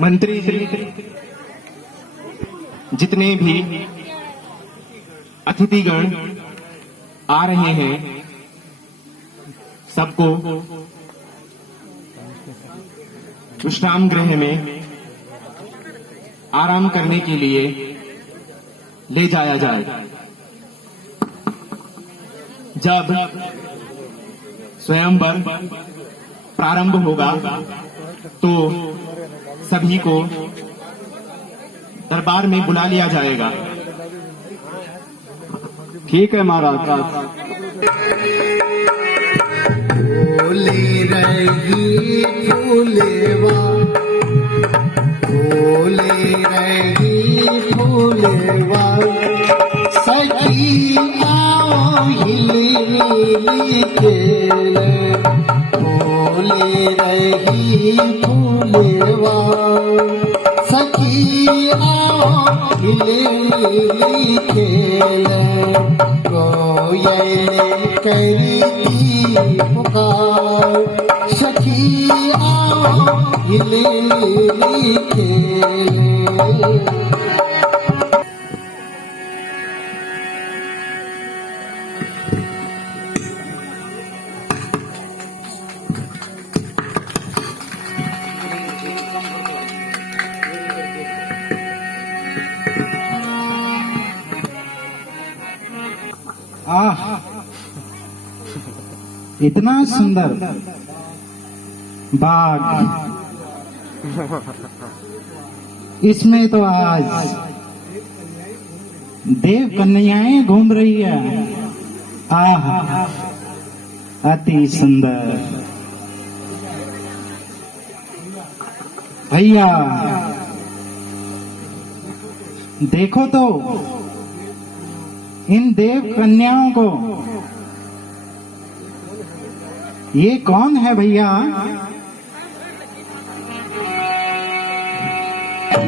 मंत्री श्री, जितने भी अतिथिगण आ रहे हैं, सबको विश्राम गृह में आराम करने के लिए ले जाया जाए। जब स्वयंवर प्रारंभ होगा तो सभी को दरबार में बुला लिया जाएगा। ठीक है महाराज। फूले रही फूलेवा, फूले रही फूलेवा, सखी आओ हिली मिली खेले। फूले रही फूलेवा, सखी आओ हिली मिली खेले। कोयल करती पुकार, सखी आओ हिली मिली खेले। इतना सुंदर बाग, इसमें तो आज देव कन्याएं घूम रही है। आह, अति सुंदर। भैया देखो तो इन देव कन्याओं को। ये कौन है भैया?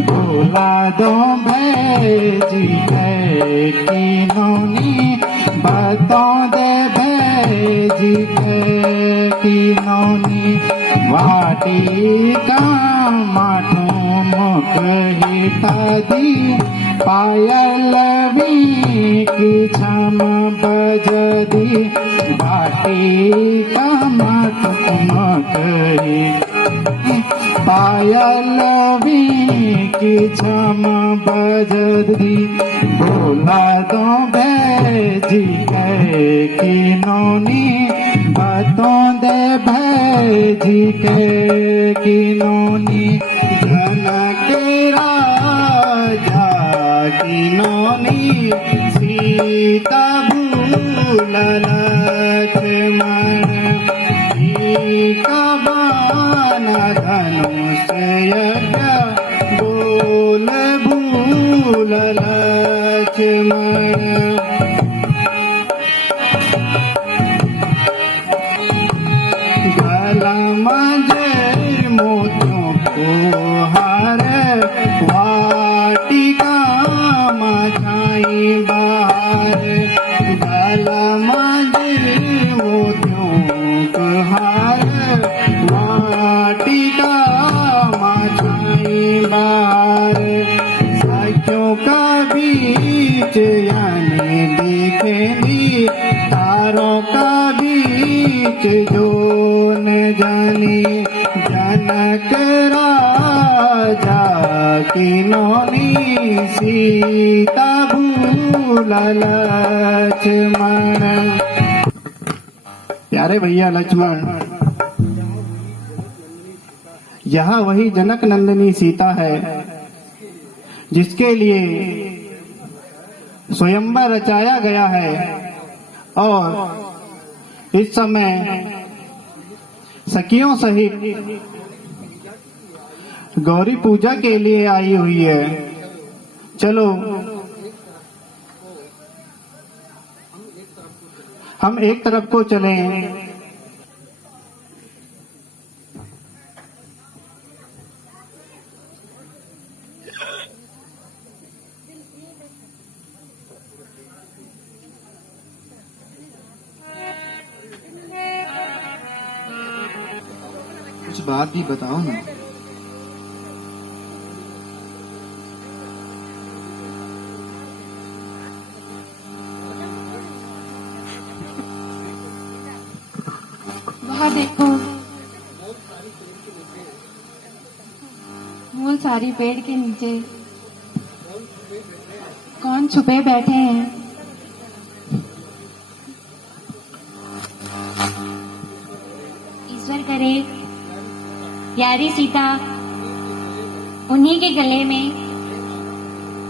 बोला दो भेजी है किनौनी, बता दे भेजी है किनौनी। वाटी का माठू मुख हिता दी, पायल की छम बजदी। बाटी का मठ मुख पायल की छम बजदी। बोला दो भेजी है किनौनी, बतों दे भेजी के किनौनी। जनक राजा किनौनी, सीता भूलल लक्ष्मण। बाण धनुष यज्ञ, बोल भूल लक्ष्मण। गला मंजर मोतियों को हार, वाटिका मचाई बाहर। गला मंजर मोतियों को हार, वाटिका मचाई बाहर। सखियों का बीच यानी दिखेंगी, तारों का बीच जो न जानी। जनक राजा किनौनी, सीता भूलल लक्ष्मण। प्यारे भैया लक्ष्मण, यह वही जनक नंदिनी सीता है जिसके लिए स्वयंवर रचाया गया है और इस समय सखियों सहित गौरी पूजा के लिए आई हुई है। चलो हम एक तरफ को चलें। कुछ बात भी बताओ ना। वहाँ देखो, मूल सारी पेड़ के नीचे कौन छुपे बैठे हैं। ईश्वर करे प्यारी सीता उन्हीं के गले में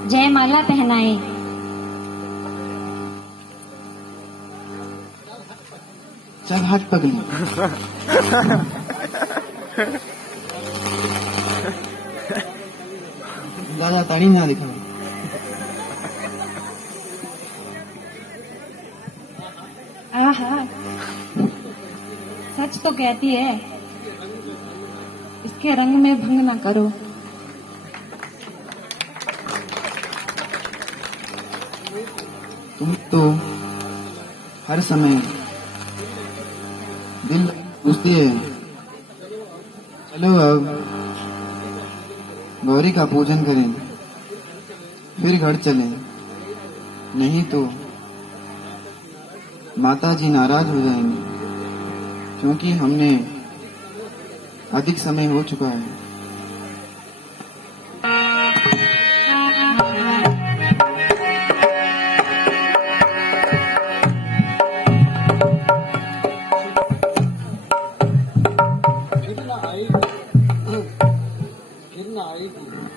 जयमाला पहनाए। चल हट पगली। दादा ताड़ी ना दिखा। आहा, सच तो कहती है, इसके रंग में भंग ना करो। तुम तो हर समय दिल पूछती है। चलो अब गौरी का पूजन करें, फिर घर चलें, नहीं तो माता जी नाराज हो जाएंगी, क्योंकि हमने अधिक समय हो चुका है।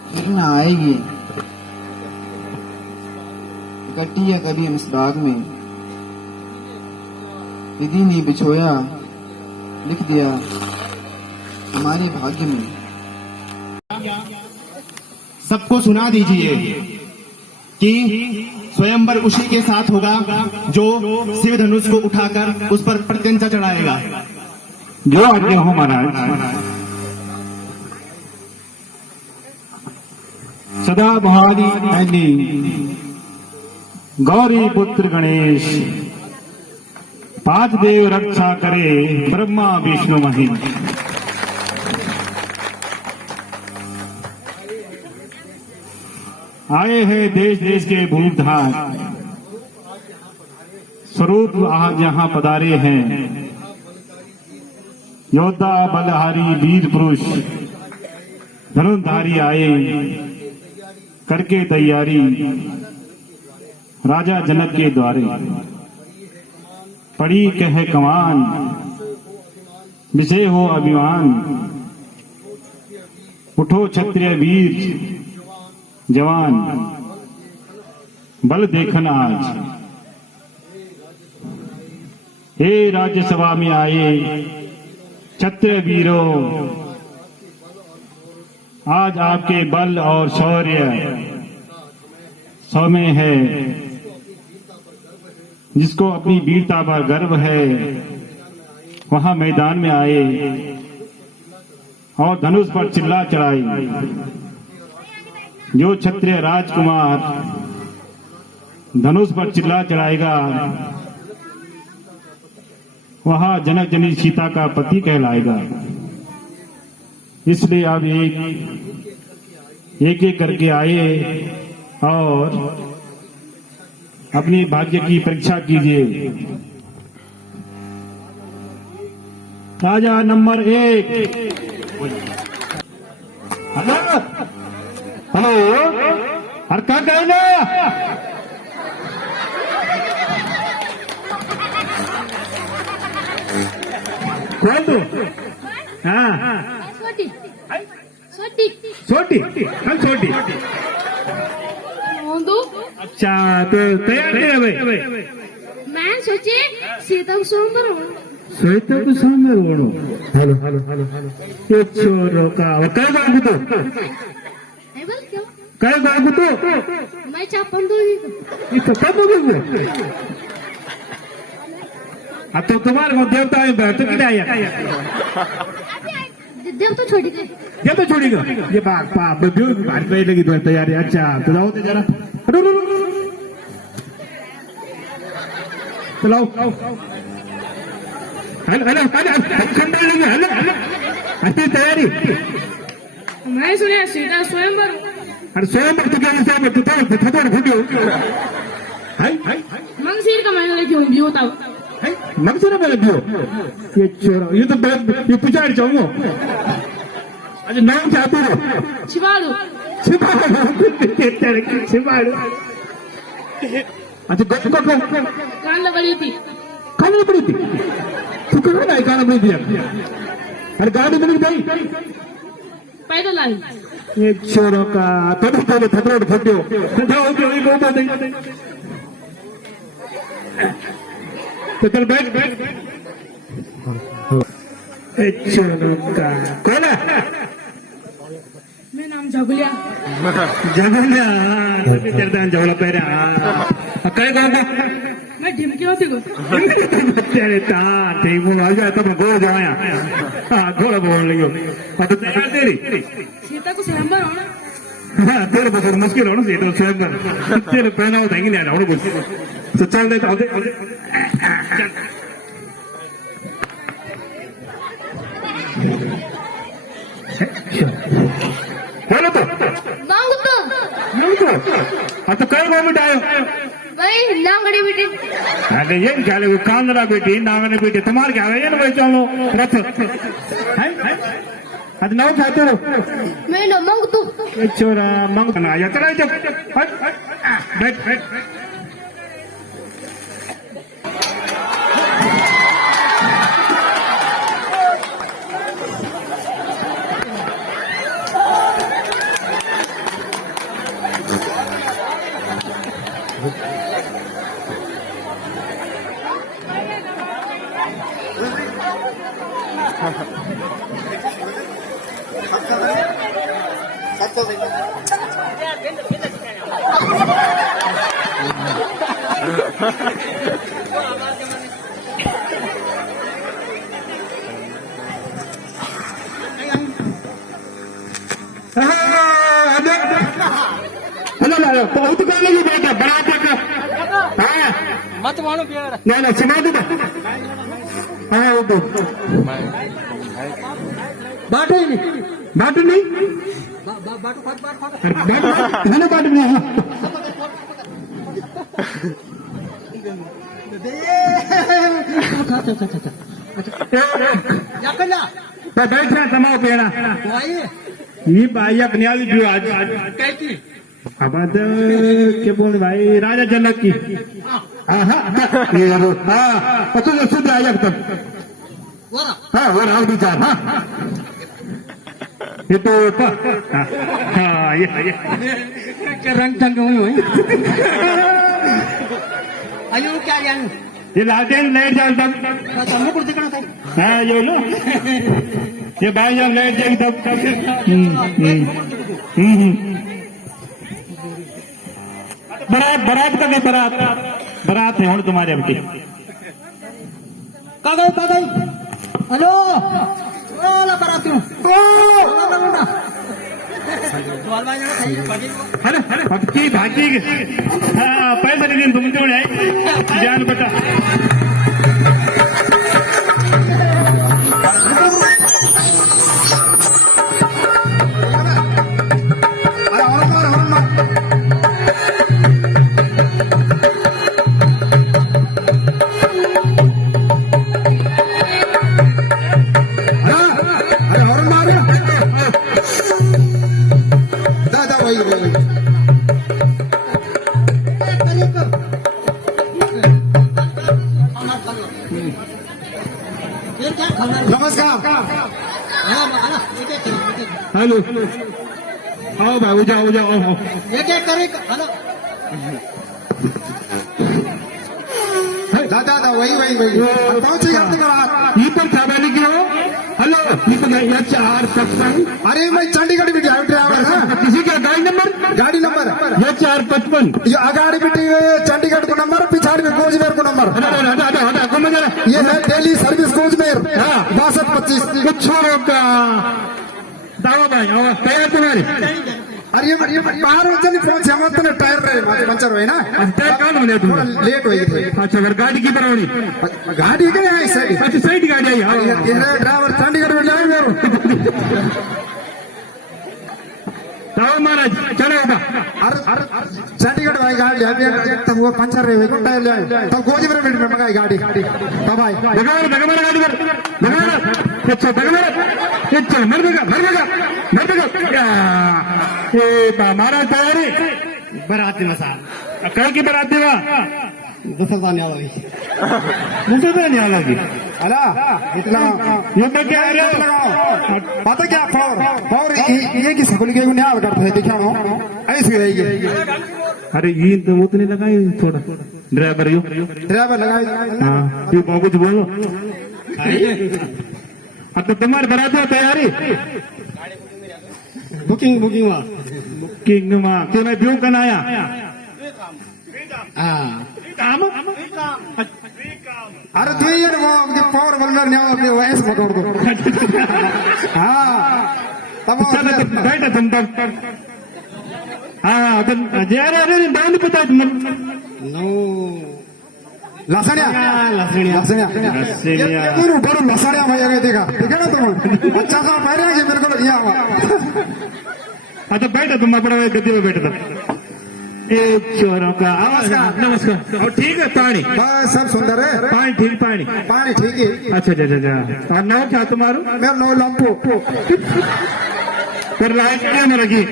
फिर ना आएगी, इकट्ठी है कभी हम इस बाग में। विधि ने बिछोया, लिख दिया हमारे भाग्य में। सबको सुना दीजिए कि स्वयंवर उसी के साथ होगा जो शिव धनुष को उठाकर उस पर प्रत्यंचा चढ़ाएगा। जो आज्ञा हो महाराज। सदा बहाली गौरी पुत्र गणेश, पांच देव रक्षा करे ब्रह्मा विष्णु महेश। आए हैं देश देश के भूतधार, स्वरूप आज यहाँ पधारे हैं। योद्धा बलहारी वीर पुरुष धनुर्धारी आए करके तैयारी राजा जनक के द्वारे। पड़ी कहे कमान विषय हो अभिमान, उठो क्षत्रिय वीर जवान, बल देखन आज। हे राज्यसभा में आए क्षत्रिय वीरों, आज आपके बल और शौर्य सौ में है। जिसको अपनी वीरता पर गर्व है, वहां मैदान में आए और धनुष पर चिल्ला चढ़ाई। जो क्षत्रिय राजकुमार धनुष पर चिल्ला चढ़ाएगा, वहां जनक जनी सीता का पति कहलाएगा। इसलिए अब एक एक करके आए और अपनी भाग्य की परीक्षा कीजिए। राजा नंबर 1। हेलो हेलो, हर का कहना खोल दो। हाँ छोटी कल छोटी। अच्छा तो तैयार है भाई। मैं सोचे सीता को सोमवार हो। श्वेता को सोमवार होनो। हेलो हेलो हेलो हेलो, ये छोरो का कई बार तो क्यों? कई बार तो मैं चापन दूंगी। ये तो कब होगा? अब तो तुम्हारे को देवता है बैठ के आया। देव तो छोड़ी गई। जब तो छोड़ेगा ये बात पाप जो बात पे लगी तो तैयारी। अच्छा तो जाओ तो जरा चलाओ। हेलो हेलो हेलो हेलो अच्छी तैयारी। मैं सुने सीता स्वयंवर। अरे स्वयंवर तो क्या हिसाब है? तो थोड़ा घुटो। हाय हाय मंगसीर का मैंने क्यों भी होता। मगसे ना बोले पियो ये छोरा ये तो बहुत ये पुजारी चाहूँ अच्छा नाम क्या तेरा शिवालू शिवालू अच्छा कान बड़ी थी खाने पड़ी थी तू कहाँ ना खाना पड़ी थी अरे गाड़ी मिली भाई पैदल आई ये छोरों का तभी पहले थकरोट फटियो जाओ क्यों ये बहुत नहीं तो चल बैठ ये छोरों का कौन है मैं नाम जगुलिया जगन्या तभी करता है जवला पैरा कहीं कौन का मैं ढिमकी होती को तेरे तार ठीक बोल आ जाए तब बोल जाया हाँ थोड़ा बोल लियो तो तेरी सीता को स्वयंवर हो ना हाँ तेरे बहुत मुश्किल हो ना ये तो स्वयं तेरे पहना होता है नहीं ना कुछ तो चल दे बोलो तो तो कई मोमेंट आयो भाई लांगड़ी बेटी अरे ये क्या ले वो कांदरा बेटी नांगने बेटी तुम्हारे क्या है ये ना भाई चलो रथ है आज नाव खाते हो मैं न मंग तू ये छोरा मंग ना या चला जब बैठ बहुत करने की बात है बड़ा तक मत मानो प्यार ना सुना दो हाँ वो तो बाटो नहीं मैंने बाटो नहीं बैठ रहा तमाओ पेड़ा ये भाई अपने आज जो आज अब क्या बोल भाई राजा जनक की हाँ तो शुद्ध आया तब हाँ वो राव विचार हाँ ये तो हाँ ये रंग ढंग हुई अयो क्या जान ये लालटेन लाइट जाल तब हमको कुछ दिखना था हाँ ये लो ये भाई जब लाइट जाएगी तब बारात का नहीं बारात है तुम्हारे अब की कागई हेलो ओला बराती हूँ अरे अब की भागी हाँ पैसा नहीं दिन तुम जोड़े जान बता नमस्कार हेलो आओ भाई जाओ ये करे हेलो दादा वही पहुंचे आपके बात ये पर चाबा की हो हेलो ये तो नहीं चार सत्संग अरे मैं चंडीगढ़ में ड्राइवर है किसी का गाड़ी नंबर ये 455 ये अगाड़ी बिटी चंडीगढ़ को नंबर पिछाड़ी में कोजमेर को नंबर ये है डेली सर्विस कोजमेर 6225 कुछ छोड़ो का दावा भाई तैयार तुम्हारी अरे बाहर जल्दी पहुंचे हम तो टायर रहे पंचर हुए ना टायर कौन बने तुम लेट हुई थी अच्छा फिर गाड़ी की बनानी गाड़ी के यहाँ साइड अच्छा साइड गाड़ी आई ड्राइवर चंडीगढ़ में जाए मेरे महाराज चलो अरे चंडीगढ़ भाई गाड़ी है तब वो पंचर रहे को टायर ले तब गोजी में मिनट में मंगाई गाड़ी तब भाई दगा मेरा गाड़ी पर दगा अच्छा दगा ये चल मर देगा ये मारा तैयारी बारात मसाल कल की बारात देवा दफा पाने वाली मुझे तो नहीं लगी अला इतना ये तो क्या है पता क्या फौर ये की सकल के न्याय करते हैं देखा हो ऐसे रहेगी अरे ये तो वो तो नहीं लगा थोड़ा ड्राइवर यो ड्राइवर लगाई हाँ ये कुछ बोलो अब तो तुम्हारी बारात हो तैयारी बुकिंग हुआ किंग माँ क्यों मैं ब्यू करना आया हाँ काम अरे तू ये वो फौर बल्लर न्याय के वैस पकड़ दो हाँ तब चलो बैठा तुम तब हाँ तुम अरे बांध पता तुम नो लसणिया लसणिया पूरा बड़ा लसणिया भैया गए देखा ना तुम बच्चा सा पहले कि मेरे को लिया हुआ अच्छा बैठा तुम अपना गद्दी में बैठा था एक चोरों का नमस्कार और ठीक है पानी बस सब सुंदर है पानी ठीक पानी ठीक है अच्छा और नाम क्या तुम्हारा मेरा नो लंपो फिर लाइट क्या में रखी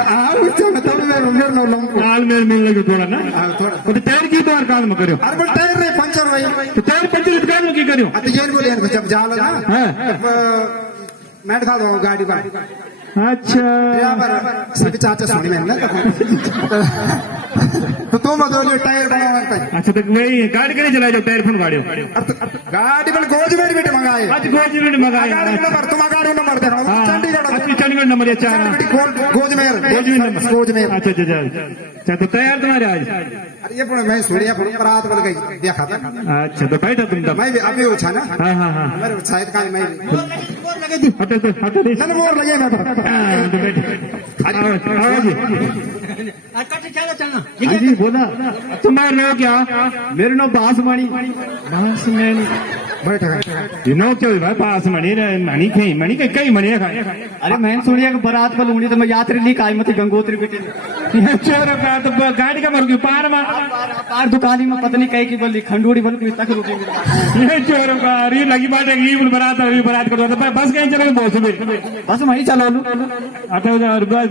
हाँ उससे मतलब मेरा नो लंपो काल में मिल लगे थोड़ा ना थोड़ा तो टायर की बार काल में करो अरे बल टायर रे पंचर भाई तो टायर पंचर काल में की करो अब ये बोले जब जाला ना हाँ मैं दिखा दूंगा गाड़ी का अच्छा ड्राइवर सिर्फ चाचा सोनी में ना तो तुम बोले टायर बनाओ अच्छा तो वही गाड़ी कहीं चला जाओ टायर फोन गाड़ी गाड़ी बल गोज में बेटे मंगाए आज गोज में मंगाए गाड़ी नंबर तुम गाड़ी नंबर देखो चंडीगढ़ चंडीगढ़ नंबर अच्छा गोज में अच्छा अच्छा तो तैयार तुम्हारे आज अरे ये मैं सूर्या रात बल गई देखा था अच्छा तो बैठा तुम तब मैं भी अभी उछा ना हाँ मेरे शायद का मैं हटे चल बोल लगे मैं तो चलना जी बोला तुम्हारा नाम क्या मेरे नाम बासमणि बैठ यू नो क्यों भाई पास मणि कई मणि खाए अरे मैं सुनिया कि बारात पर लूंगी तो मैं यात्री ली आई मत गंगोत्री बेटे चोर का तो गाड़ी का मर गई पार में पार दुकानी में पत्नी कही की बोली खंडूड़ी बोल के तक रुकी ये चोर का अरे लगी बात है ये बारात कर दो बस कहीं चले बहुत से बस वही चलो अच्छा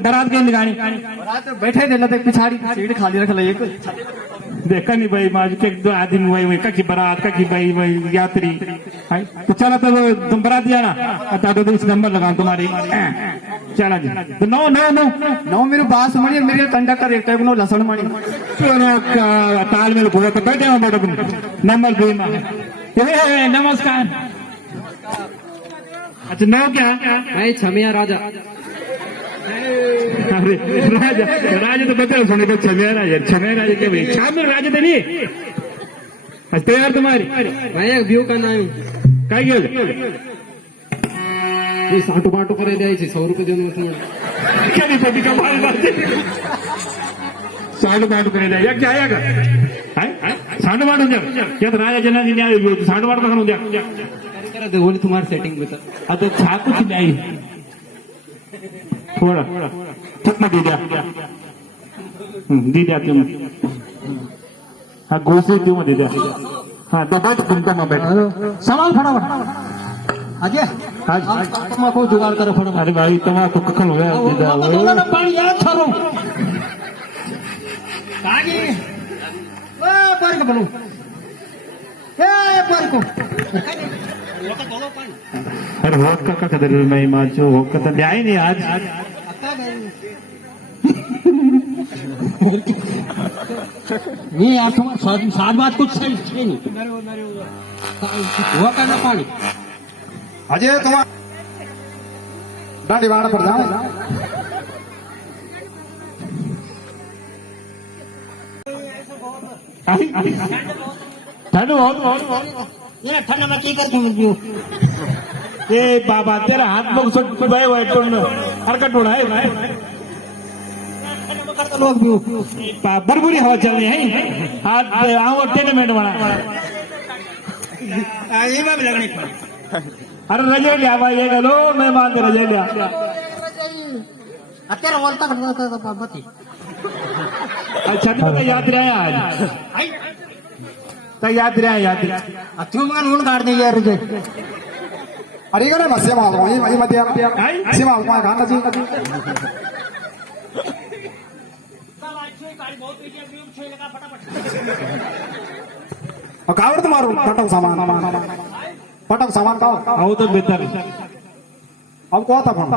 बारात कहीं निकाली बारात बैठे दे लते पिछाड़ी सीट खाली रख ले देखा नहीं भाई माज के दो आदमी वही ककी बारात ककी भाई वही यात्री तो चला तो तुम बारात जाना अच्छा तो इस नंबर लगा तुम्हारी चला जी तो नो मेरे बासमणि मेरे कंडक्टर एक टाइप नो लसण मणि चोरों का तालमेल पूरा तो बैठे हो मैडम नंबर भी नमस्कार अच्छा नो क्या भाई छमिया राजा अरे राजा तो बता सुने को छमेरा राजा क्या भाई शाम में राजा तो नहीं अच्छा तैयार तुम्हारी भाई एक व्यू करना है काय गेल ये साटो बाटो करे द्यायचे 100 रुपये देऊन क्या नहीं पति का माल बात साडू बाटू करे या क्या आया का साडू बाटू द्या क्या तो राजा जना न्याय साडू बाटू करून द्या करा दे बोली तुम्हारी सेटिंग में आता छा कुछ नाही थोड़ा कितना दे दिया तुम हाँ घोसे क्यों दे दिया हाँ तो बैठ तुमका मैं बैठ सामान फटाफट अजय तुम को जुगाड़ करो फटाफट अरे भाई तुम्हारा तो कखन हो गया ना पानी याद छारो कागी ओ पर को बोलो ए पर को अरे होत का कदर मैं माचो हो का तो न्याय नहीं आज नहीं यार तुम सात बात कुछ सही नहीं हुआ करना पानी अजय तुम्हारा डांडी वाड़ा पर जाओ ठंड बहुत ये ठंडा में की करती हूँ ए बाबा तेरा हाथ में सुट गए हुए टोन हरकत उड़ा है भाई लोग भी बुरबुरी हवा चल रही है हाथ आओ टेनमेंट वाला ये में लगने अरे रजे लिया भाई ये गलो मैं मान के रजे लिया અત્યારે બોલતા अच्छा तो याद रहा आज तो याद रहा क्यों मगन ऊन काट दे यार रुझे अरे इकडे बस सेवा ही मध्ये सेवा खाना जी कावड़ मारू पटक सामान का आओ तो बेहतर अब को था फोन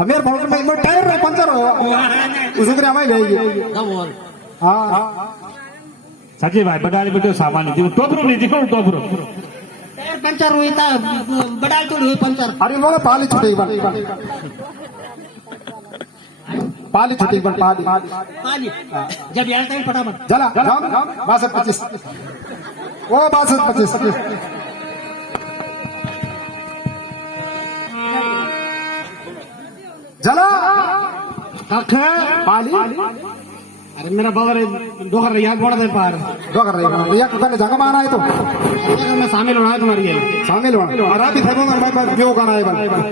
मेरे फोन में टायर पंचर हो उसके हमारे गई हाँ सची भाई बगाड़ी बेटो सामान नहीं टोपरो नहीं दिखो टोपरो पंचर हुई था बड़ा तो हुई पंचर अरे बोलो पाली छुट्टी पाली छुट्टी पाली पाली जब यार टाइम फटाफट चला 62-25 वो 62-25 चला पाली अरे मेरा बाबर दो कर याद पड़ा दे पार दो कर रही है कने जगह माना है तो मैं शामिल होना है तुम्हारी शामिल हो और आप भी थे मेरे पास क्यों गाना है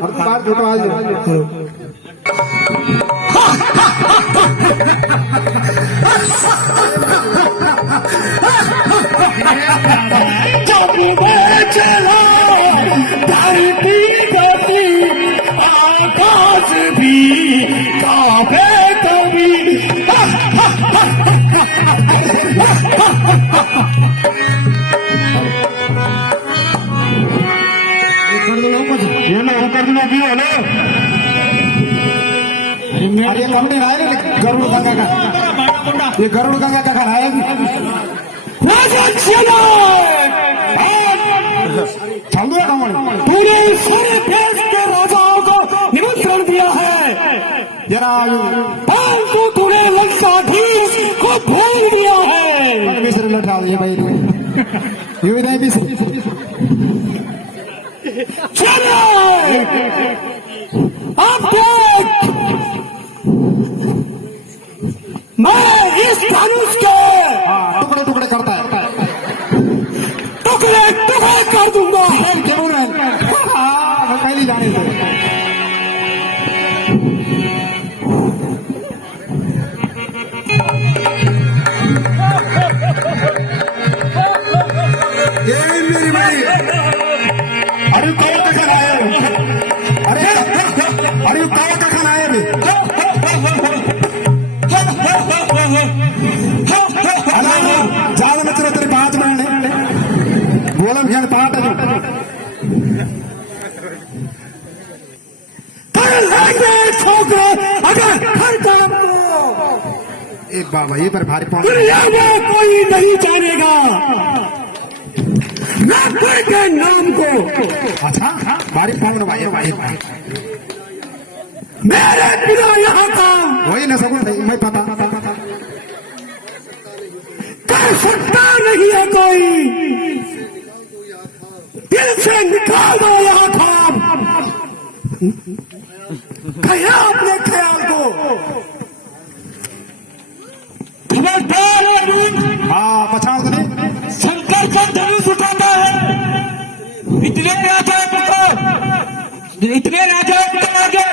और बाहर झूठो आज आकाश भी काबे कभी अरे ये कंपनी आए गरुड़ गंगा का ये गरुड़ गंगा का घर आएगी पूरे सारे देश के राजाओं को निमंत्रण दिया है जरा परंतु तूने लंकाधीश को भूल दिया है मिस्र लटा ये भाई ये नहीं मिस्र चलो अब देख मैं इस धनुष के टुकड़े टुकड़े करता है टुकड़े टुकड़े कर दूंगा जरूर है हाँ पहली जाने से ये मेरी भाई अरे कौन का खाना है अरे कौन का खाना है ज्यादा मत तेरे 5 मिनट बोला भैया 5 अगर हर काम को एक बाबा ये पर भारी पहुंच दुनिया में कोई नहीं जानेगा नागपुर के नाम को अच्छा भारी पहुंच भाई मेरे बिना यहाँ काम वही ना सकूं मैं पता कर सकता नहीं है कोई दिल से निकाल दो यहाँ काम कहिए अपने ख्याल को खबरदार हाँ पछाड़ दे शंकर का धनुष उठाता है इतने राजाओं को आगे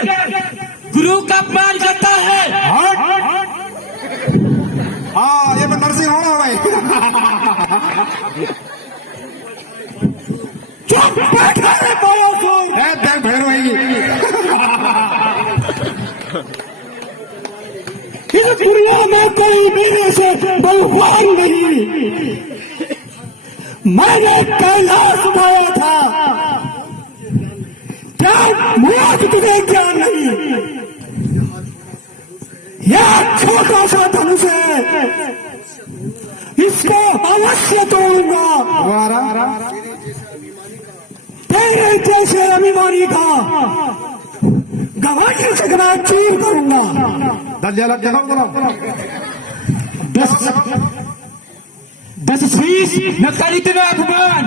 गुरु का अपमान करता है हाँ ये मैं नरसिंह होना भाई चुप बैठा है बोलो कोई देख भैरव आएगी इस दुनिया में कोई मेरे से बलवान नहीं मैंने कैलाश उठाया था क्या मुझे तुझे ज्ञान नहीं यह छोटा सा धनुष है इसको अवश्य तोड़ूंगा तेरे जैसे अभिमानी का गवाही से मैं चीर करूंगा दलिया लग जाएगा बोला 10 शीश न कर इतना अभिमान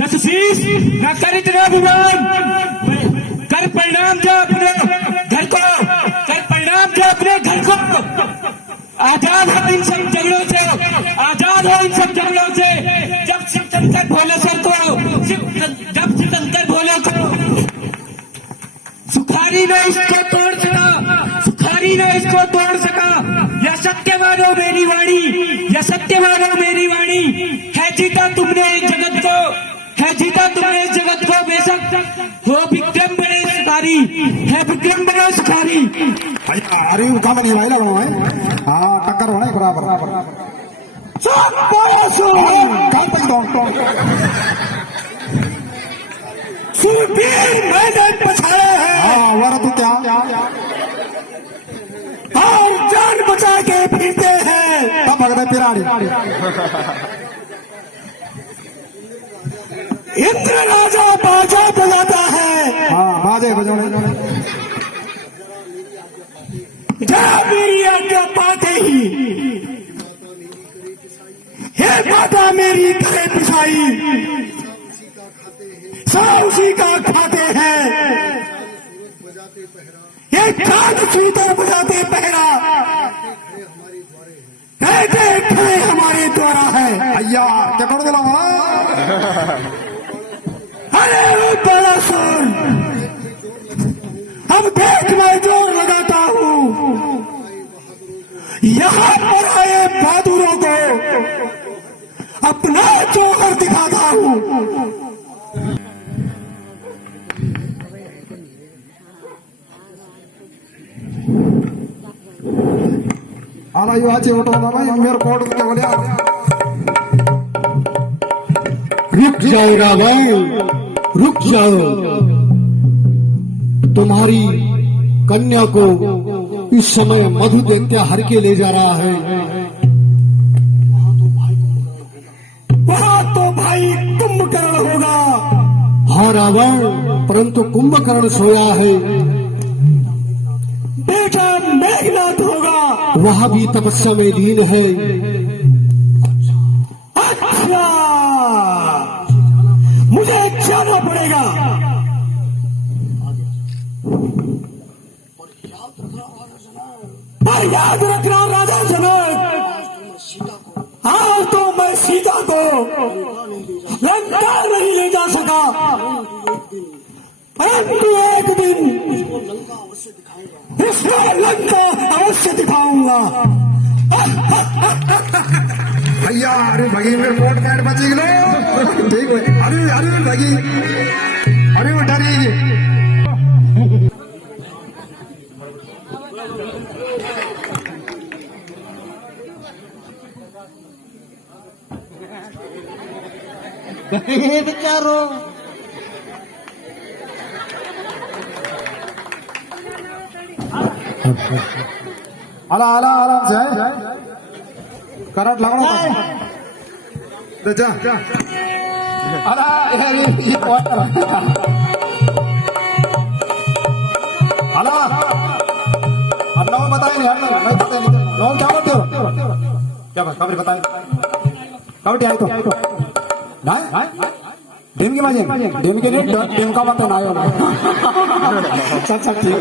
10 शीश न कर इतना अभिमान कर परिणाम जो अपने घर को कर परिणाम जो अपने घर को आजाद हो इन सब झगड़ों से आजाद हो इन सब झगड़ों से जब शिव शंकर भोले सर को जब शिव शंकर भोले को सुखारी ने इसको तोड़ सका सुखारी कोई ना इसको तोड़ सका। यह सत्य मानो मेरी वाणी, यह सत्य मानो मेरी वाणी। है जीता तुमने इस जगत को, है जीता तुमने इस जगत को। बेशक हो विक्रम बड़े सुखारी, है विक्रम बड़ा सुखारी। अरे कम नहीं भाई लगा है। हाँ टक्कर होना है बराबर। सुरवीर मैदान पछाड़ा है। हाँ वारा तू क्या और जान बचा के फिरते हैं। तब भगत पिराड़ी इंद्र राजा बाजा बजाता है। हाँ बाजे बजाने जा मेरी आज्ञा पाते ही हे माता मेरी करे पिसाई, सब उसी का खाते हैं। ये चांद सूतर बजाते पहरा, खड़े हमारे द्वारा है। अय्या क्या कर दिला अरे बड़ा सुन, अब देख मैं जोर लगाता हूँ। यहाँ पर आए बहादुरों को अपना जोहर दिखाता हूँ। अला यू आचे उठो ना भाई मेरे कोड के बोले रुक जाओ रावण, रुक जाओ। तुम्हारी कन्या को इस समय मधु दैत्य हर के ले जा रहा है। वहाँ तो भाई कुंभकर्ण होगा। हाँ रावण, परंतु कुंभकर्ण सोया है। बेटा मेघनाथ होगा, वह भी तपस्या में लीन है। अच्छा मुझे जाना पड़ेगा। पर याद रखना राजा जनक, हाँ तो मैं सीता को लंका नहीं ले जा सका, परंतु एक दिन इसको लंका अवश्य दिखाऊंगा। भैया अरे भगी मेरे कोट पैंट बची लो ठीक है। अरे भगी अरे वो डरी बेचारो अला आराम से करंट लगना तो जा अला यार ये अला अब नाम बताए नहीं हम नहीं पता नहीं नाम क्या करते हो क्या बात खबर बताए कब आई तो नहीं डेम की माजे डेम के डेम का बात ना आयो सब ठीक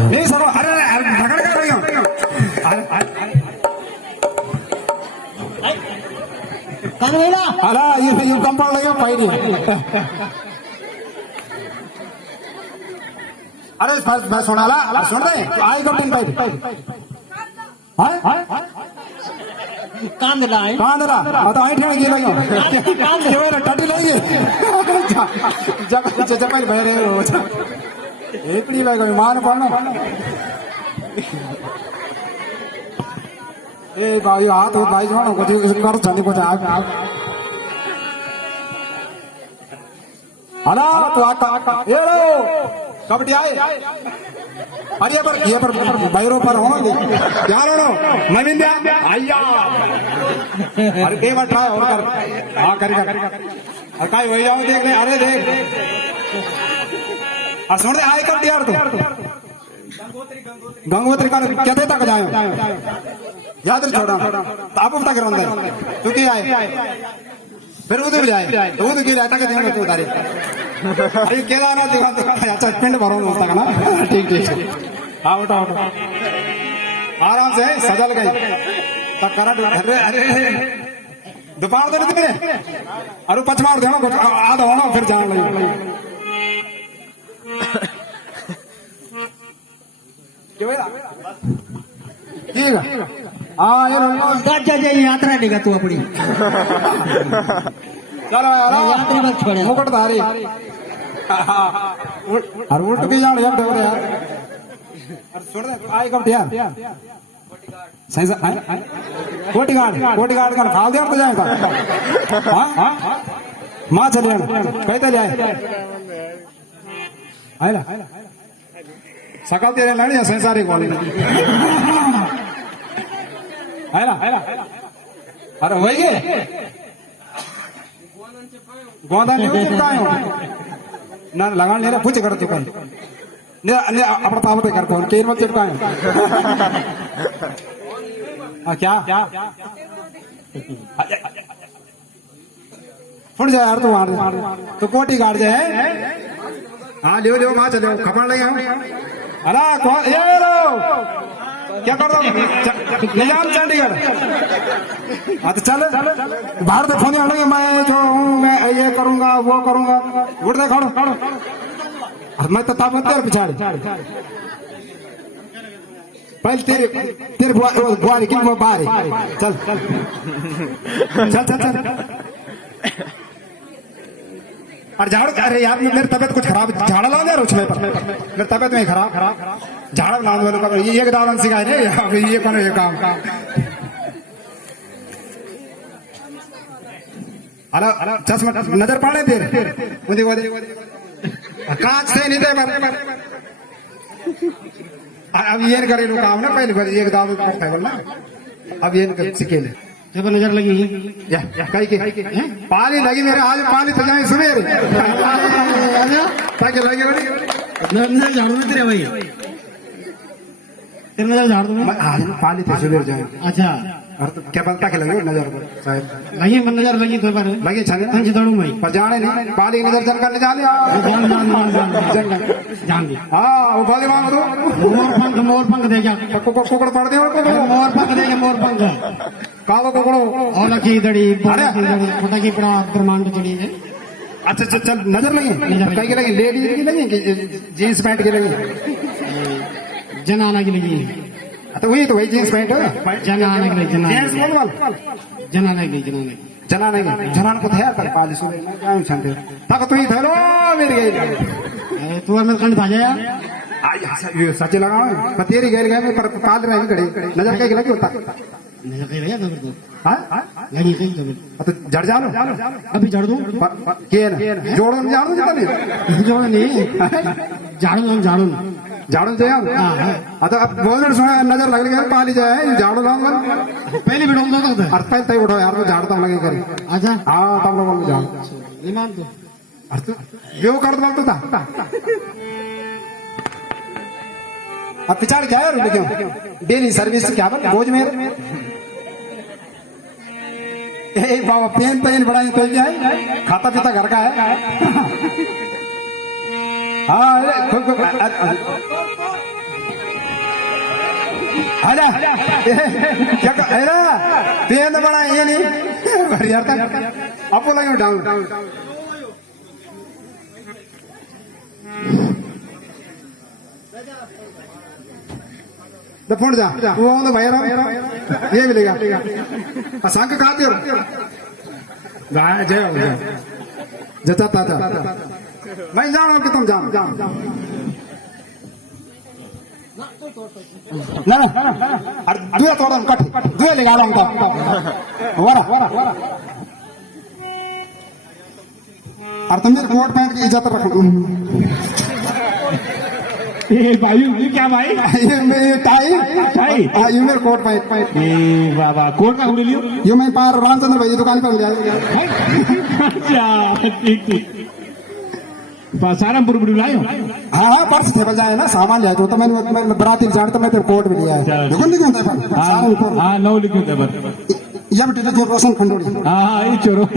नहीं सर अरे झगड़ कर रही हो अरे ये कंपाउंड लगे पाई अरे मैं सुना सुन रहे आई कंप्लेन पाई कांदला तो आई ठेण गेलो टटी लगी जब भय रहे एकड़ी लगे मान पड़ना ए भाई हाथ हो भाई जो कुछ कर चली कुछ आग हला तो आका एड़ो कबड्डी आए अरे पर बैरो पर होंगे यार नो मनिंद्या आया अरे के बार ट्राई और कर हां कर और काय हो जाओ देख ले अरे देख सुन दे आए कब यार तो गंगोत्री का कहते तक जाए याद रख छोड़ा आप पता कर रहा तू क्या आए फिर उधर भी आए तो उधर की रहता के देंगे तू उतारे अरे केदारनाथ दिखा तो अच्छा पिंड भरो होता है ना ठीक हाँ उठा आराम से सजल गई तब करंट अरे दोपहर तो नहीं मेरे अरे पचमार देना आधा होना फिर जान लगे ठीक है हाँ ये लो गाजा जे यात्रा निघा तू अपनी चलो यात्री बस छोड़े मुकुट धारी और उल्ट भी जान जब डर यार और छोड़ दे आए कब यार सही से कोटी गार्ड का खाल दिया तो जाएगा हाँ माँ चले कहते जाए आयला सकल तेरे लड़ी संसारी कॉल आयला अरे वही गे गोंदा नहीं चिपकाए हो ना लगान ले पूछ कर चुका ने अपना ताव पे करता हूँ केर मत चिपकाए क्या फुट जाए यार तू मार तो कोटी गाड़ जाए हाँ लियो वहां चलो खपड़ लगे हम अरे ये लो क्या कर रहा हूँ निजाम चंडीगढ़ हाँ तो चल बाहर तो फोन लगे मैं जो हूँ मैं ये करूंगा वो करूंगा उठ दे खड़ो मैं तो ताबत तेरे पिछाड़ी पहले तेरे बुआरी की वो बाहर चल चल चल चल और झाड़ अरे यार मेरी तबियत कुछ खराब झाड़ा लाओ यार उसमें पर मेरी तबियत में खराब झाड़ा लाने वालों का ये दावन सिखाए थे अभी ये कौन ये काम अरे चश्मा नजर पाने तेरे कांच से नहीं दे अब ये करेलू काम ना पहले एक दाव ना अब ये सीखे ले जब नजर लगी या कहीं के पानी लगी मेरे आज पानी तो जाए सुबह ताकि लगे नजर झाड़ू में तेरे भाई तेरे नजर झाड़ दूं आज पानी तो सुबह जाए अच्छा और तो क्या पता के लगे नजर शायद लगी मन नजर लगी तो पर लगे छाने तंज दौड़ू मैं पर जाने नहीं पानी नजर जल करने जाने जान दी हाँ वो बोले मांग दो मोर पंख दे जा कुकड़ पड़ दे मोर पंख दे मोर पंख कालो कुकड़ो और लकी दड़ी पता की पड़ा ब्रह्मांड चढ़ी है अच्छा चल नजर लगी कहीं के लगी लेडीज की लगी जीन्स पैंट की लगी जनाना की लगी तो वही जीन्स पैंट है जनाना की लगी जेंट्स बोल जनाना की जनान को थे पर पाली सुबह मैं जाऊं छंदे तक तू ही थलो मेरी गई तू मेरे कंठ था जाया ये सच लगा तेरी गैर गए पर पाल रही घड़ी नजर कहीं लगी होता नजर कहीं रहा तो हाँ लगी कहीं तो जड़ जा लो अभी झाड़ दूं के जोड़ो झाड़ू जितना नहीं जोड़ नहीं झाड़ू झाड़ू दे अब बहुत नजर लग गया पाली जाए झाड़ू लाऊंगा पहले भी ढूंढ दो पहले तय उठो यार झाड़ता लगे करी अच्छा हाँ तब लोग झाड़ ईमान तो यो कर दो बोलता था अब पिछाड़ क्या है क्यों डेली सर्विस क्या बोझ मेरे बाबा पेन बढ़ाई तो क्या है खाता पीता घर का है हाँ अरे क्या अरे पेन बढ़ा ये नहीं यार आपको लगे डाउन फोन जा वो भाई ये मिलेगा संग खाते जय जता मैं जानो कि तुम जानो ना अरे दुआ तोड़ कट दुआ लगा लो हमको वारा और तुम मेरे कोट पैंट की इज्जत रखो भाई ये क्या भाई ये टाई ये मेरे कोट पैंट बाबा कोट का उड़ लियो ये मैं पार रामचंद्र भाई की दुकान पर ले अच्छा ठीक सारमपुर बुलायो हाँ पर्स थे बजाए ना सामान लिया तो मैंने बराती जान तो मैं तेरे कोट भी लिया है दुकान नहीं होता हाँ नौ लिखो ये बेटे तो रोशन खंडोड़ी हाँ ये चोरो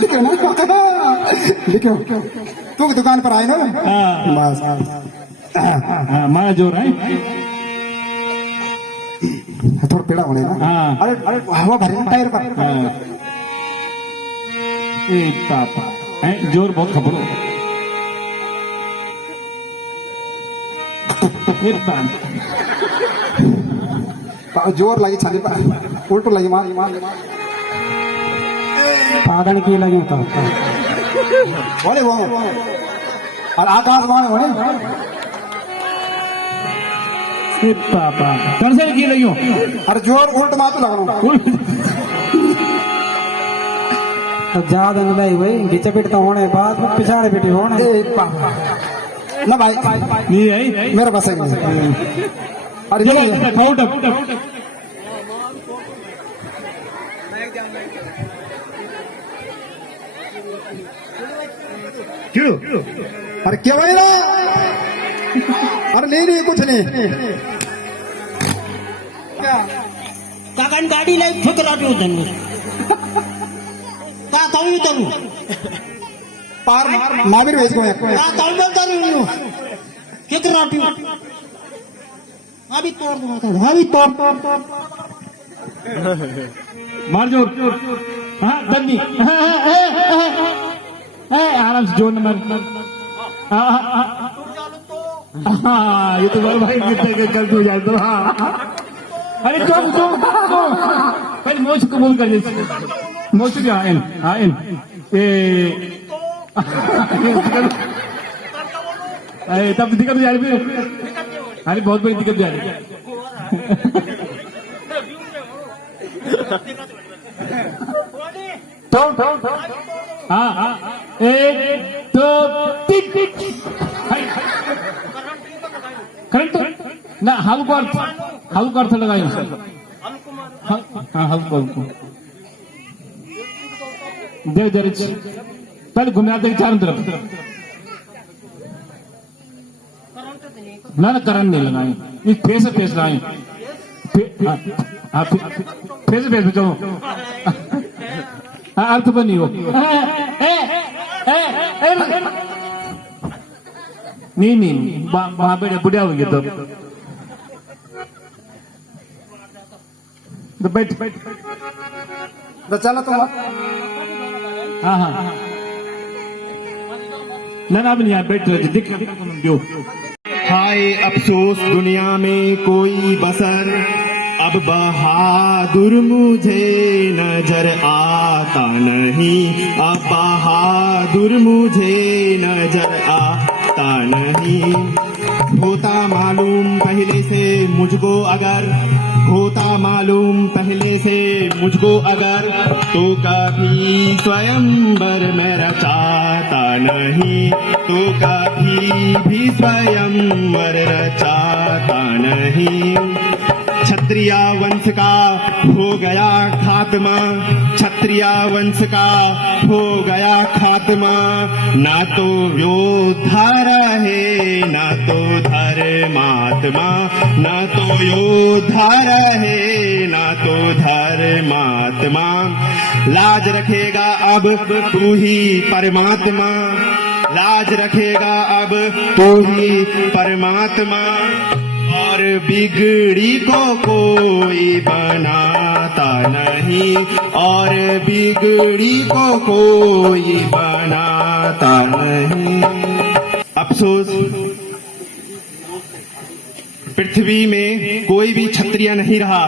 लिखो ना लिखो तू दुकान पर आए ना बस माया जोर है थोड़ा पेड़ा होने ना अरे हवा भरे टायर पर पापा जोर बहुत खबर जोर लगी छाली पर उल्टो लगी मार पागल की लगी तो बोले वो और आकाश वाले बोले पापा कौन से की रही हो अरे जोर उल्ट मार तो लगना तो ज्यादा न भाई भाई घिचा पिट तो होने बाद पिछाड़े पिटी होने ना भाई नहीं आई मेरा बस है अरे ये आउट क्यों अरे क्या भाई ना अरे नहीं कुछ नहीं काकान गाडी लाई ठोकराटी उतरनु का कमी उतरनु पार महावीर भेज को का कमी उतरनु ठोकराटी अभी तोड़ दूंगा अभी तोड़ मार जो हाँ दंडी आराम से जोर नंबर हाँ ये तो भाई कितने गलती हो जाए तो हाँ अरे तुम पहले मोच को बोल कर मोच क्या इन ये तब दिक्कत जा रही अरे बहुत बड़ी दिक्कत जा रही हाँ एक दो तीन करंट ना हल्को अर्थ लगाइए हाँ हल्को देव जर पहले घूमे आते चारों तरफ ना करंट नहीं लगाए ये फेस फेस लगाए फेस फेस बचाओ अर्थ बनी हो नहीं वहां पे बुढ़िया होंगे तो बैठ चलो तुम हाँ ना भी नहीं बैठ दिख दो हाय अफसोस दुनिया में कोई बसर अब बहादुर मुझे नजर आता नहीं अब बहादुर मुझे नजर आता नहीं होता मालूम पहले से मुझको अगर होता मालूम पहले से मुझको अगर तो कभी स्वयंवर मैं रचाता नहीं तो कभी भी स्वयंवर रचाता नहीं क्षत्रिय वंश का हो गया खात्मा क्षत्रिय वंश का हो गया खात्मा ना तो योद्धा रहे ना तो धर्मात्मा ना तो योद्धा रहे ना तो धर्मात्मा लाज रखेगा अब तू ही परमात्मा लाज रखेगा अब तू ही परमात्मा और बिगड़ी को कोई बनाता नहीं और बिगड़ी को कोई बनाता नहीं अफसोस पृथ्वी में कोई भी क्षत्रिय नहीं रहा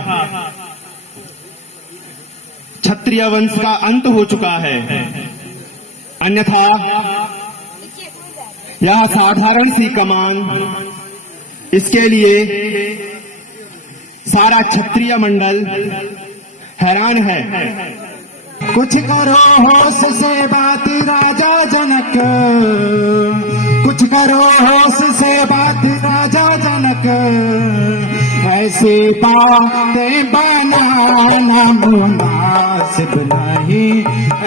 क्षत्रिय वंश का अंत हो चुका है अन्यथा यह साधारण सी कमान इसके लिए सारा क्षत्रिय मंडल हैरान है कुछ करो होश से बात राजा जनक कुछ करो होश से बात राजा जनक ऐसी बातें बनाना मुनासिब नहीं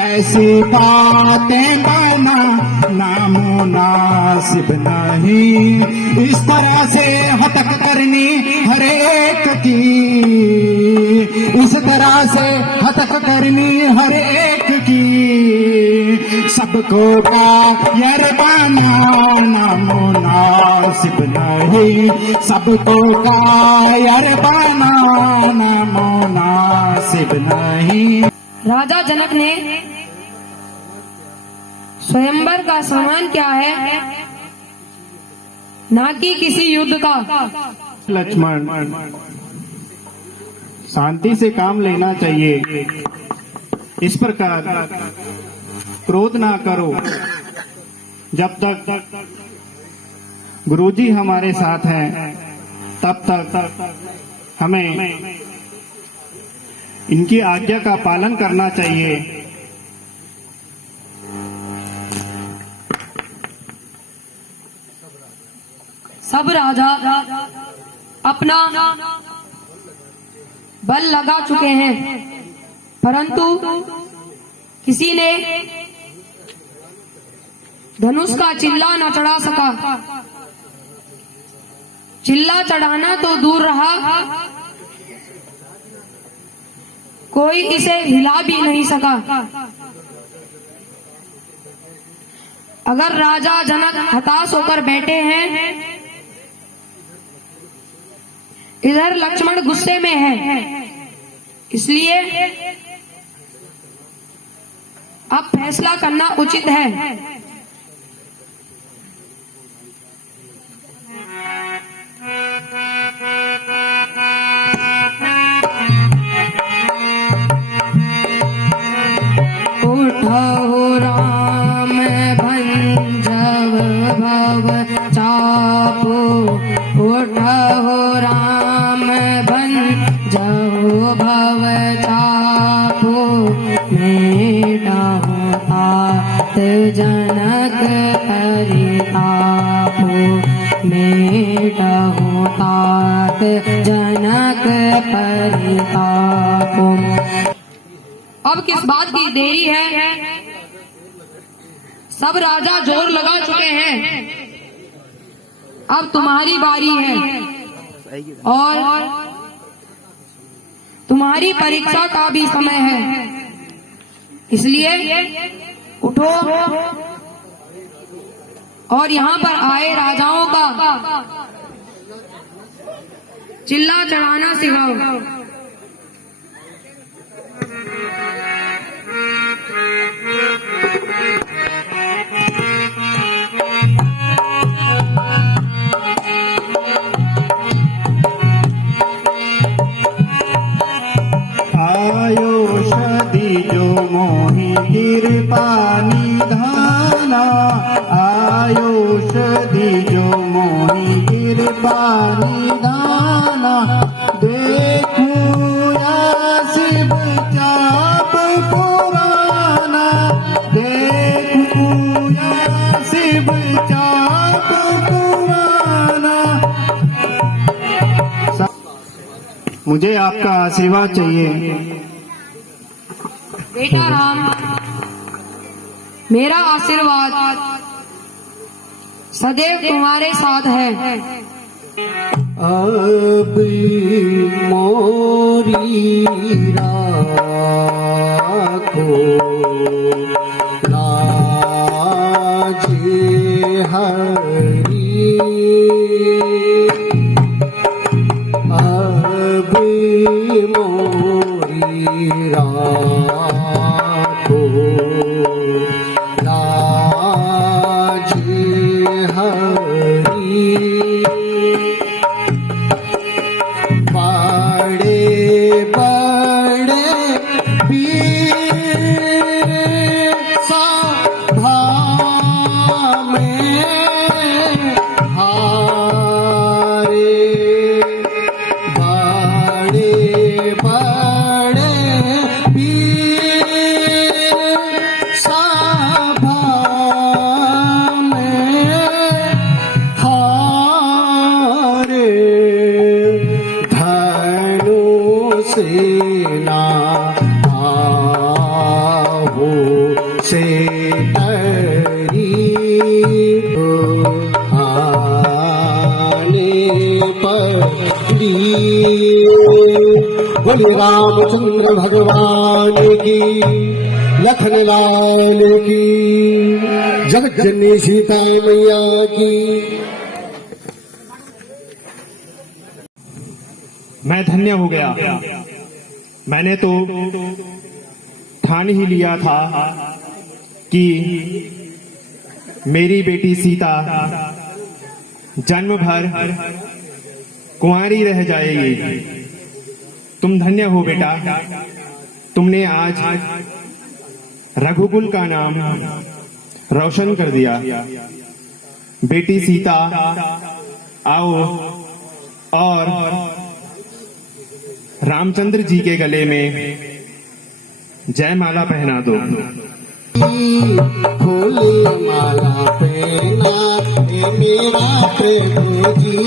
ऐसी बातें बनाना मुनासिब नहीं इस तरह से हतक करनी हर एक की इस तरह से हतक करनी हर एक की सबको कायर बनाना मुनासिब नहीं सबको कायर बनाना मुनासिब नहीं। राजा जनक ने स्वयंवर का सम्मान क्या है ना कि किसी युद्ध का। लक्ष्मण, शांति से काम लेना चाहिए। इस प्रकार क्रोध ना करो। जब तक गुरुजी हमारे साथ हैं तब तक हमें इनकी आज्ञा का पालन करना चाहिए। सब राजा अपना बल लगा चुके हैं, परंतु किसी ने धनुष का चिल्ला न चढ़ा सका। चिल्ला चढ़ाना तो दूर रहा, कोई इसे हिला भी नहीं सका। अगर राजा जनक हताश होकर बैठे हैं, इधर लक्ष्मण गुस्से में है, इसलिए अब फैसला करना उचित है। उठो राम भंजव भव चापो, उठो राम भंजव भव चापो, मेटाहु तात जनक परितापो, मेटाहु तात जनक परितापो। अब किस बात की देरी है? सब राजा जोर लगा चुके हैं, अब तुम्हारी बारी है और तुम्हारी परीक्षा का भी समय है, इसलिए उठो और यहाँ पर आए राजाओं का चिल्ला चढ़ाना सिखाओ। आयोषधि जो मोहि कृपा निधाना, आयोषधि जो मोहि कृपा निधाना, देखूं या शिव चाप पुराना, देखूं या शिव चाप पुराना। मुझे आपका आशीर्वाद चाहिए। बेटा राम, मेरा आशीर्वाद सदैव तुम्हारे साथ है। अब मोरी राखो लाज हरी, अब मोरी राखो लाज हरी, बड़े बड़े वीर सभा में हारे, बड़े बड़े वीर सभा में हारे, सेना आहू से डरी, आने पड़ी। बोले रामचंद्र भगवान की, लखन लाल की, जगत जननी सीता मैया की। मैं धन्य हो गया। मैंने तो ठान ही लिया था कि मेरी बेटी सीता जन्म भर कुंवारी रह जाएगी। तुम धन्य हो बेटा, तुमने आज रघुकुल का नाम रोशन कर दिया। बेटी सीता आओ और रामचंद्र जी के गले में जयमाला पहना दो। फूली माला पहना हे मेरा प्रभु जी,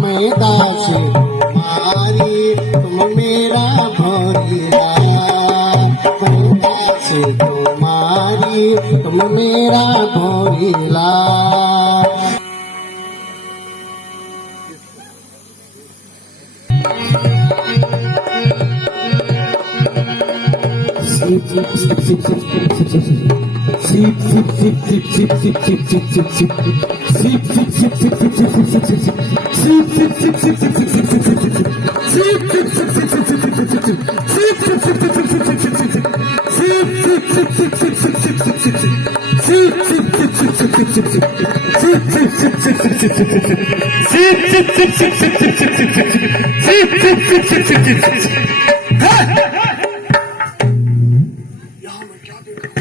मैं दास तुम्हारी तुम मेरा भोला। मैं दास तुम्हारी तुम मेरा भोला।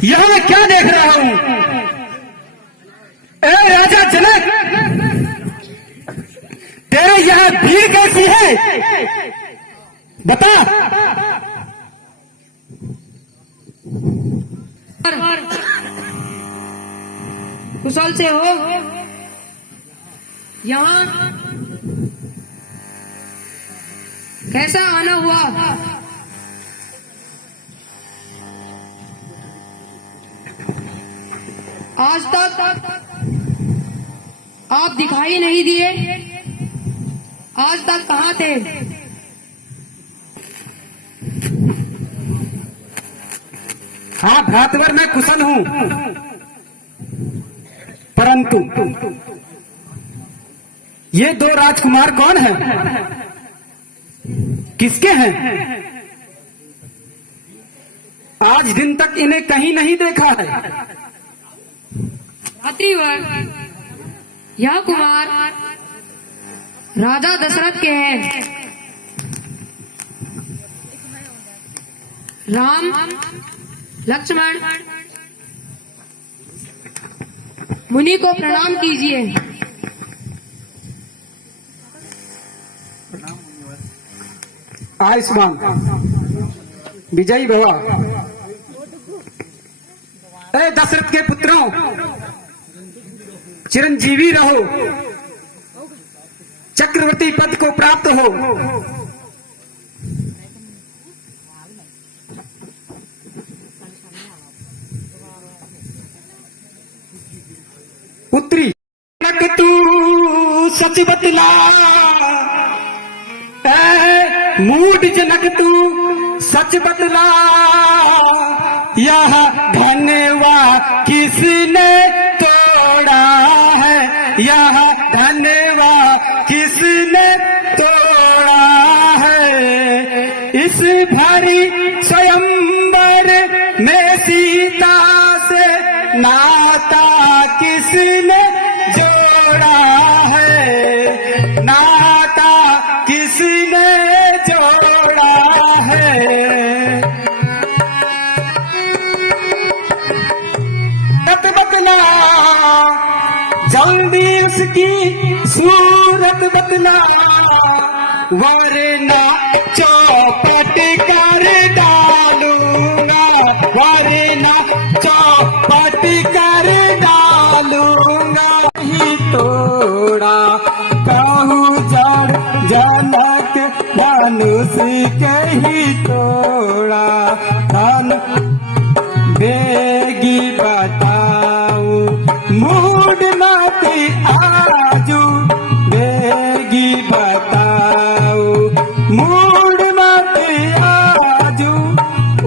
यहां मैं क्या देख रहा हूं? ए राजा जनक, तेरे यहां भीड़ कैसी है? बता। कुशल से हो? यहाँ कैसा आना हुआ? आज तक आप दिखाई नहीं दिए। आज तक कहाँ थे? हाँ भ्रातवर, मैं कुशल हूं, परंतु ये दो राजकुमार कौन हैं? किसके हैं? आज दिन तक इन्हें कहीं नहीं देखा है। भातृवर, यह कुमार राजा दशरथ के हैं। राम, लक्ष्मण, मुनि को प्रणाम कीजिए। आयुष्मान विजयी भवा। ए दशरथ के पुत्रों, चिरंजीवी रहो, चक्रवर्ती पद को प्राप्त हो। पुत्री जनक तू सच बतला, मूड जनक तू सच बतला, यह धनवा किसने तोड़ा है? यह धनवा किसने तोड़ा है? इस भरी स्वयंवर में सीता से नाता किसने जोड़ा है? नाता किसने जोड़ा है? बतला जल्दी उसकी सूरत बतला, वरना चौपट कर डालूंगा, वरना चौपट कर डालूंगा। ही तोड़ा कहूँ जड़ जनक मनुष्य के ही तोड़ा। धन बेगी बताऊं मूड नाती आजू, बेगी बताऊं मूड नाती आजू।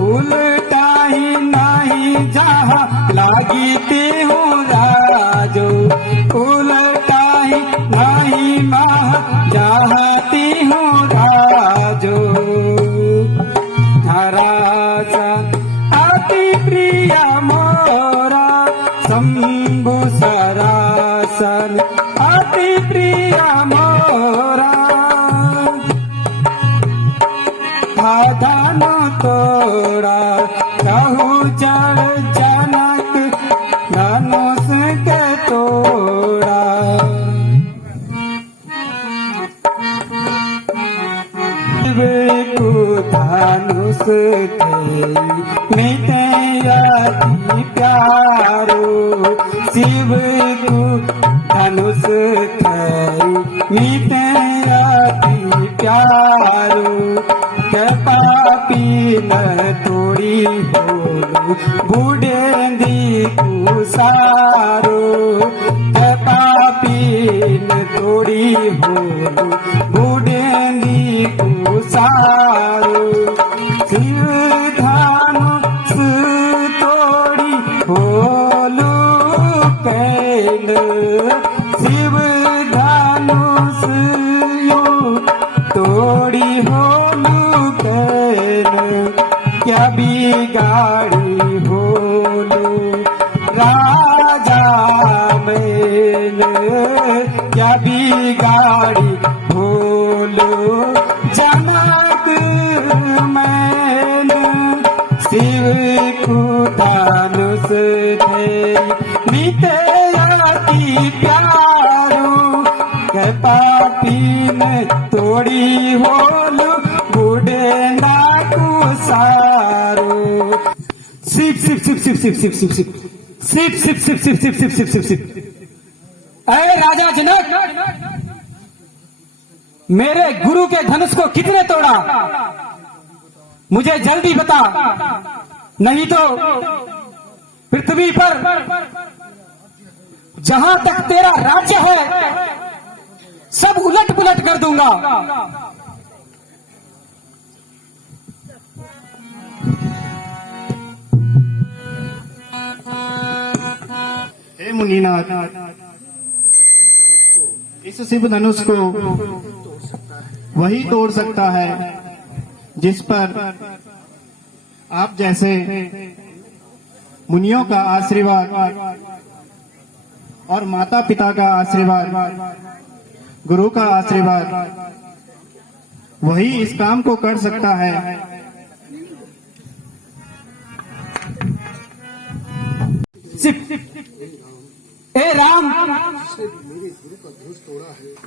उल्टा ही नहीं जहाँ लगती हूँ राजू, उल्टा ही नहीं महा चाहती हूँ राजू। धरा सा अति प्रिया जड़ जनक धनुष के तोड़ा। शिव को धनुष थे मितयति प्यारो, शिव को धनुष थे मितयति प्यारो। पापी न तोड़ी होलू बूढ़ेंदी कुसारो, पापी न तोड़ी होलू बूढ़ेंदी कुसारो। शिव धनुष तोड़ी होलू कैल, शिव धनुष यो तोड़ी होलू कैल। क्या बिगाड़ी होलू राजा मैल, क्या बिगाड़ी होलू जनक मैल। शिव को धनुष थे मितयति प्यारो, पापी ने तोड़ी होलू बूढ़े ना कुसारो। सिप सिप सिप सिप सिप सिप सिप सिप सिप सिप सिप सिप सिप सिप सिप सिप सिप। अरे राजा जनक, मेरे गुरु के धनुष को कितने तोड़ा, मुझे जल्दी बता, नहीं तो पृथ्वी पर जहां तक तेरा राज्य है सब उलट पुलट कर दूंगा। हे मुनीनाथ, इस शिव धनुष को वही तोड़ सकता है जिस पर आप जैसे मुनियों का आशीर्वाद और माता पिता का आशीर्वाद, गुरु का आशीर्वाद, वही इस काम को कर सकता है। ए राम,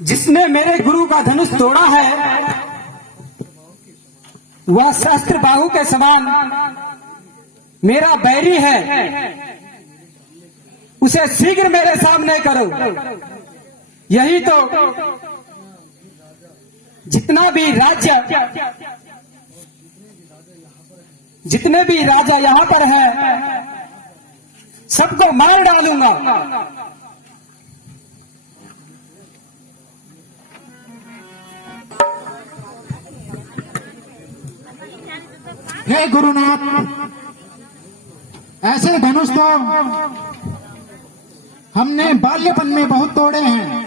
जिसने मेरे गुरु का धनुष तोड़ा है वह शस्त्र बाहु के समान मेरा बैरी है, उसे शीघ्र मेरे सामने करो। यही तो जितना भी राज्य, जितने भी राजा यहां पर है सबको मार डालूंगा। हे गुरुनाथ, ऐसे धनुष तो हमने बाल्यपन में बहुत तोड़े हैं,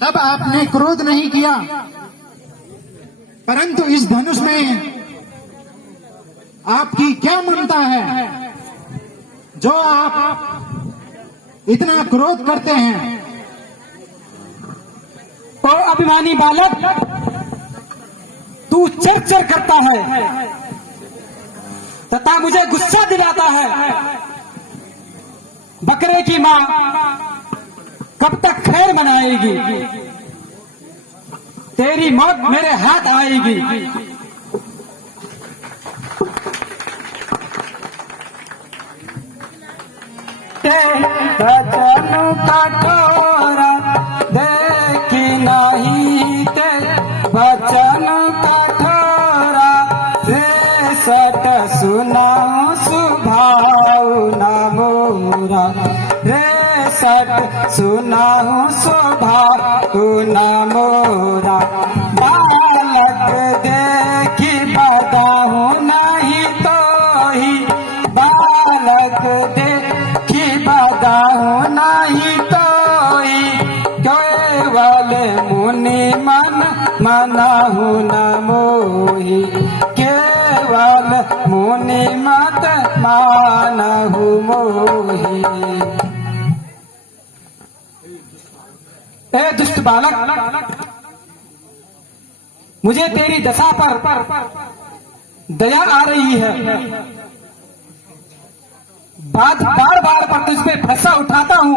तब आपने क्रोध नहीं किया, परंतु इस धनुष में आपकी क्या ममता है जो आप इतना क्रोध करते हैं? ओ अभिमानी बालक, तू चर चर करता है तथा मुझे गुस्सा दिलाता है। बकरे की मां कब तक खैर मनाएगी? तेरी मौत मेरे हाथ आएगी। बचन कठोरा देखी नहीं ते, बचन कठोरा रे सट सुनाऊं सुभाव न मोरा, रे सट सुनाऊं सुभाव न मोरा। बालक देखी बताऊं नहीं तो ही, बालक देखी बताऊं नहीं तो ही, केवल मुनि मन मनाहु न मोहि, केवल मुनि मत मानहु मोहि। ए दुष्ट बालक, मुझे तेरी दशा पर दया आ रही है, बार बार पर तुझ पे फरसा उठाता हूँ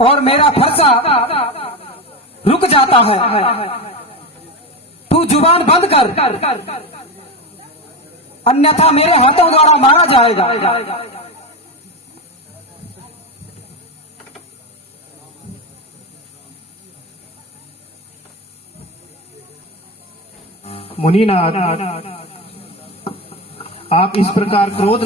और मेरा फरसा रुक जाता है। तू जुबान बंद कर, अन्यथा मेरे हाथों द्वारा मारा जाएगा। मुनिनाथ, आप इस प्रकार क्रोध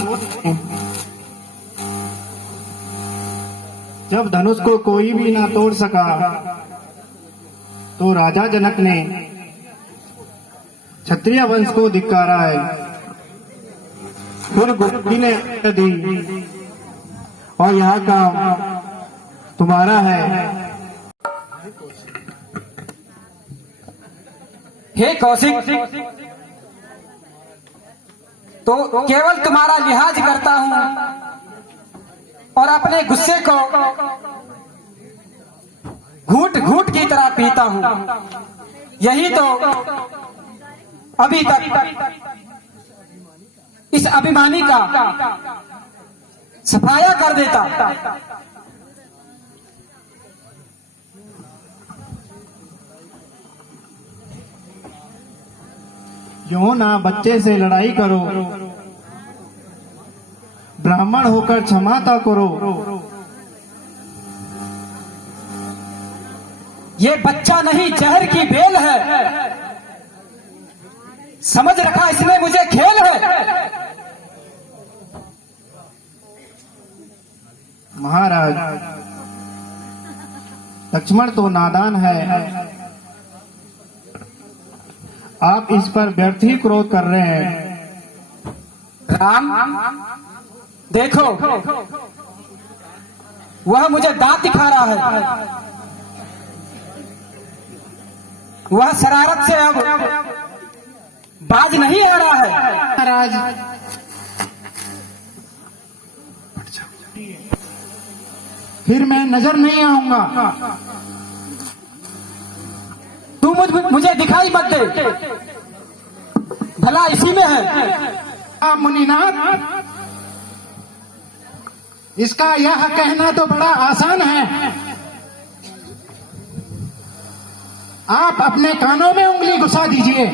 जब धनुष को कोई भी ना तोड़ सका तो राजा जनक ने क्षत्रिय वंश को धिक्कारा है। फिर गुरुजी ने दी और यहाँ का तुम्हारा है। हे कौशिक, तो केवल तुम्हारा लिहाज करता हूं और अपने गुस्से को घूट घूट की तरह पीता हूं। यही तो अभी तक इस अभिमानी का सफाया कर देता। क्यों ना बच्चे से लड़ाई करो, ब्राह्मण होकर क्षमाता करो। ये बच्चा नहीं, जहर की बेल है। समझ रखा इसमें मुझे खेल है। महाराज, लक्ष्मण तो नादान है, आप इस पर व्यर्थ ही क्रोध कर रहे हैं। राम, देखो वह मुझे दांत दिखा रहा है। वह शरारत से अब बाज नहीं आ रहा है। महाराज, फिर मैं नजर नहीं आऊंगा। तू मुझे दिखाई मत दे, भला इसी में है। मुनिनाथ, इसका यह कहना तो बड़ा आसान है। आप अपने कानों में उंगली घुसा दीजिए।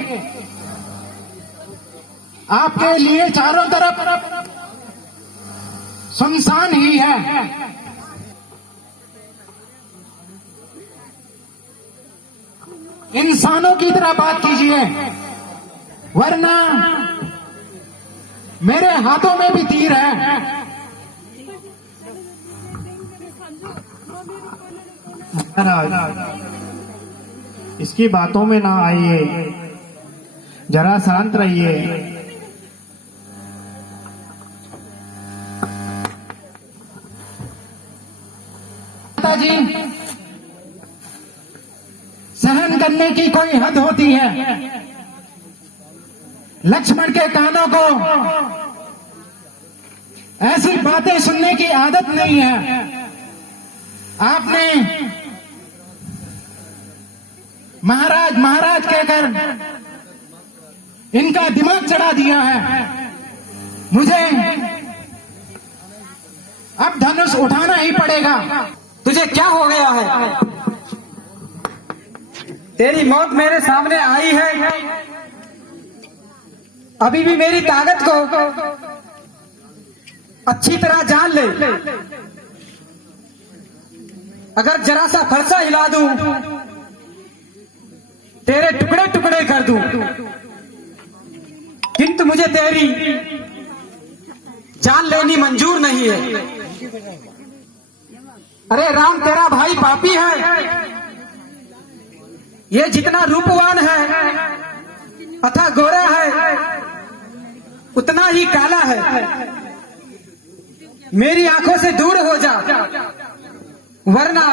आपके लिए चारों तरफ सुनसान ही है। इंसानों की तरह बात कीजिए, वरना मेरे हाथों में भी तीर है। महाराज, इसकी बातों में ना आइए, जरा शांत रहिए। जी, सहन करने की कोई हद होती है। लक्ष्मण के कानों को ऐसी बातें सुनने की आदत नहीं है। आपने महाराज महाराज कहकर इनका दिमाग चढ़ा दिया है। मुझे अब धनुष उठाना ही पड़ेगा। तुझे क्या हो गया है? तेरी मौत मेरे सामने आई है। अभी भी मेरी ताकत को अच्छी तरह जान ले। अगर जरा सा फरसा हिला दूं, तेरे टुकड़े टुकड़े कर दूं, किंतु मुझे तेरी जान लेनी मंजूर नहीं है। अरे राम, तेरा भाई पापी है। ये जितना रूपवान है अथा गोरा है, उतना ही काला है। मेरी आंखों से दूर हो जा, वरना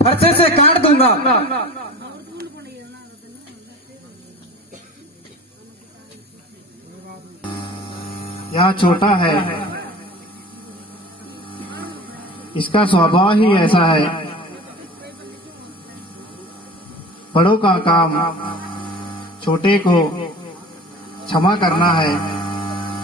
फरसे से काट दूंगा। यह छोटा है, इसका स्वभाव ही ऐसा है। बड़ों का काम छोटे को क्षमा करना है